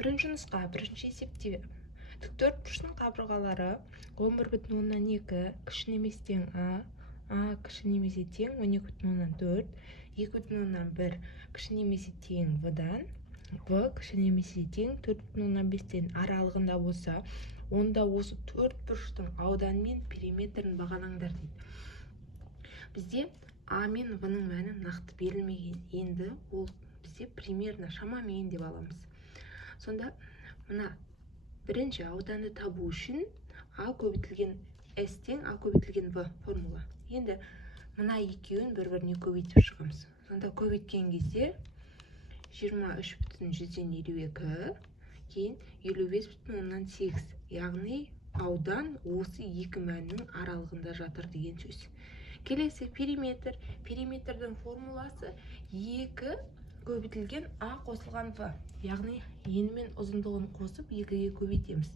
Бірінші нұсқа, бірінші есепте тіктөртбұрыштың қабырғалары 11,2 кіші немесе тең а кіші немесе тең 12,4, 2,1 кіші немесе тең в-дан, в кіші немесе тең 4,5-тен аралығында болса, онда осы төртбұрыштың ауданы мен периметрін бағалаңдар дейді. Бізде а мен в-ның мәні нақты берілмеген. Енді ол бізде примерно шамамен деп аламыз. Сонда мына бірінші ауданды табу үшін а көбейтілген с тең а көбейтілген в формула. Енді мына екеуін бір-біріне көбейтіп шығамыз. Сонда көбейткен кезде 23,52 кейін 55,8, яғни аудан осы екі мәннің аралығында жатыр деген сөз. Келесі периметр. Периметрдің формуласы 2 көбейтілген а қосылған в, яғни ені мен ұзындығын қосып 2-ге көбейтеміз.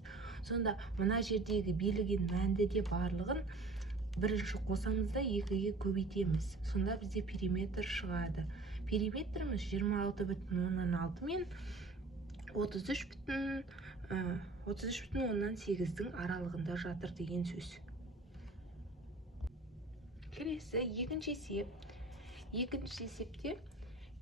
Сонда мына жердегі берілген мәнді де барлығын бірінші қосамыз да 2-ге көбейтеміз. Сонда бізде периметр шығады. Периметріміз 26,6 мен 33,8-дің аралығында жатыр деген сөз. Келесі екінші есеп. Екінші есепте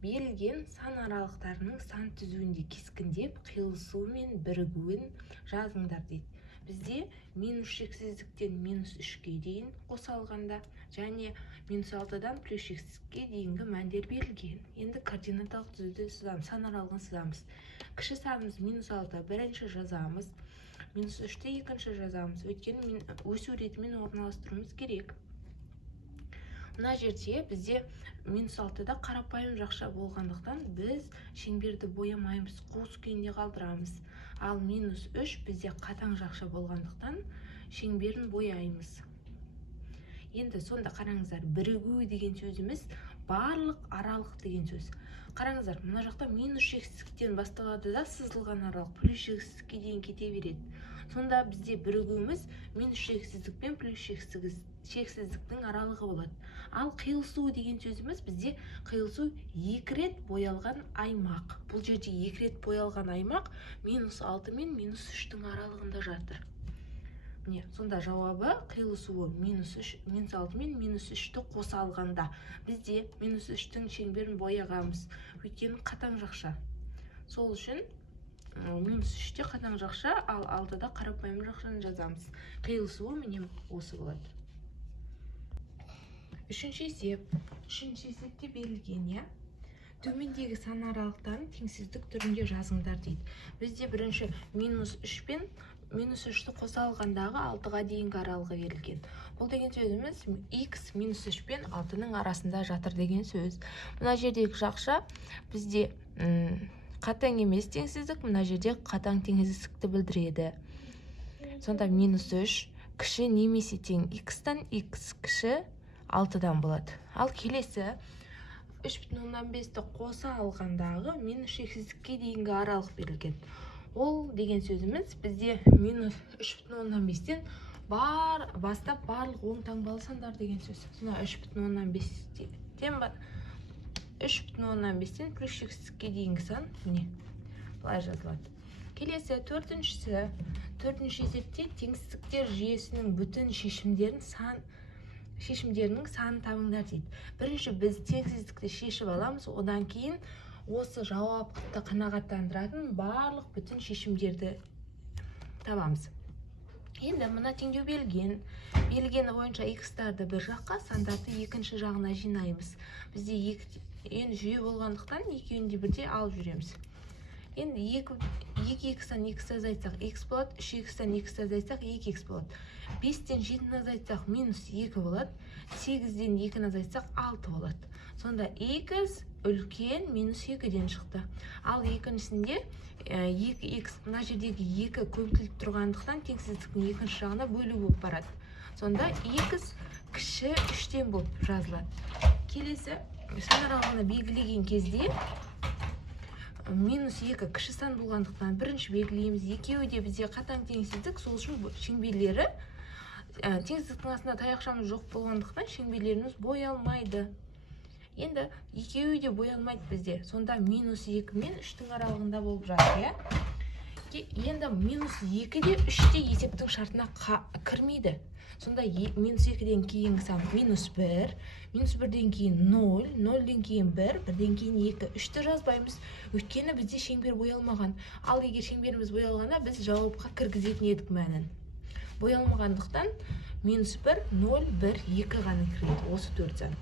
берілген сан аралықтарының сан түзуінде кескіндеп, қиылысуы мен бірігуін жазыңдар дейді. Бізде минус шексіздіктен минус 3-ке дейін қоса алғанда және минус 6-дан плюс шексіздікке дейінгі мәндер берілген. Енді координаталық түзуді сызамыз, сан аралығын сызамыз. Кіші санымыз минус 6 бірінші жазамыз, минус 3-ті екінші жазамыз. Өйткені өсу ретімен орналастыруымыз керек. Мына жерде бізде минус 6-да қарапайым жақша болғандықтан біз шеңберді боямаймыз, қуыс күйінде қалдырамыз. Ал минус 3 бізде қатаң жақша болғандықтан шеңберін бояймыз. Енді сонда қараңыздар, бірігу деген сөзіміз барлық аралық деген сөз. Қараңыздар, мына жақта минус шексіздіктен басталады да сызылған аралық плюс шексіздікке дейін кете береді. Сонда бізде бірігуіміз минус шексіздік пен плюс шексіздіктің аралығы болады. Ал қиылысу деген сөзіміз бізде қиылысу 2 рет боялған аймақ. Бұл жерде 2 рет боялған аймақ минус 6 мен минус 3-тің аралығында жатыр. Міне, сонда жауабы қиылысуы минус 6 мен минус 3-ті қоса алғанда. Бізде минус 3-тің шеңберін бояғамыз. Өйткені қатаң жақша. Сол үшін минус 3-те қатаң жақша, ал 6-да қарапайым жақшаны жазамыз. Қиылысуы міне осы болады. Үшінші есепте берілген, төмендегі сан аралықтарын теңсіздік түрінде жазыңдар дейді. Бізде бірінші минус 3 пен минус 3-ті қоса алғандағы 6-ға дейінгі аралығы берілген. Бұл деген сөзіміз x минус 3 пен 6-ның арасында жатыр деген сөз. Мына жердегі жақша бізде қатаң емес теңсіздік, мына жерде қатаң теңсіздікті білдіреді. Сонда минус 3 кіші немесе тең x-тан x кіші 6-дан болады. Ал келесі 3,5-ті қоса алғандағы минус шексіздікке дейінгі аралық берілген. Ол деген сөзіміз бізде минус 3,5-тен бастап барлық оң таңбалы сандар деген сөз. Сонда 3,5-тен плюс шексіздікке дейінгі сан міне былай жазылады. Келесі төртінші есепте теңсіздіктер жүйесінің бүтін шешімдерінің санын табыңдар дейді. Бірінші біз теңсіздікті шешіп аламыз, одан кейін осы жауапты қанағаттандыратын барлық бүтін шешімдерді табамыз. Енді мына теңдеу берілгені бойынша x-тарды бір жаққа, сандарды екінші жағына жинаймыз. Бізде енді жүйе болғандықтан екеуінде бірде алып жүреміз. Енді 2x-тан x азайтсақ x болады, 3x-тан x азайтсақ 2x болады. 5-тен 7-ні азайтсақ минус 2 болады, 8-ден 2-ні азайтсақ 6 болады. Сонда x үлкен минус 2-ден шықты. Ал екіншісінде 2x, мына жердегі 2 көбейтіліп тұрғандықтан теңсіздіктің екінші жағына бөлу болып барады. Сонда x кіші 3-тен болып жазылады. Келесі сан аралығына белгілеген кезде минус 2 кіші сан болғандықтан бірінші белгілейміз. Екеуі де бізде қатаң теңсіздік, сол үшін шеңберлері теңсіздіктің астында таяқшамыз жоқ болғандықтан шеңберлеріміз боялмайды. Енді екеуі де боялмайды бізде. Сонда минус 2 мен 3-тің аралығында болып жатыр. Енді -2 де 3 де есептің шартына кірмейді. Сонда -2-ден кейінгі сан -1, -1-ден кейін 0, 0-ден кейін 1, 1-ден кейін 2, 3-ті жазбаймыз. Өйткені бізде шеңбер боялмаған. Ал егер шеңберіміз боялғанда біз жауапқа кіргізетін едік мәнін. Боялмағандықтан -1, 0, 1, 2 ғана кіреді. Осы 4 сан.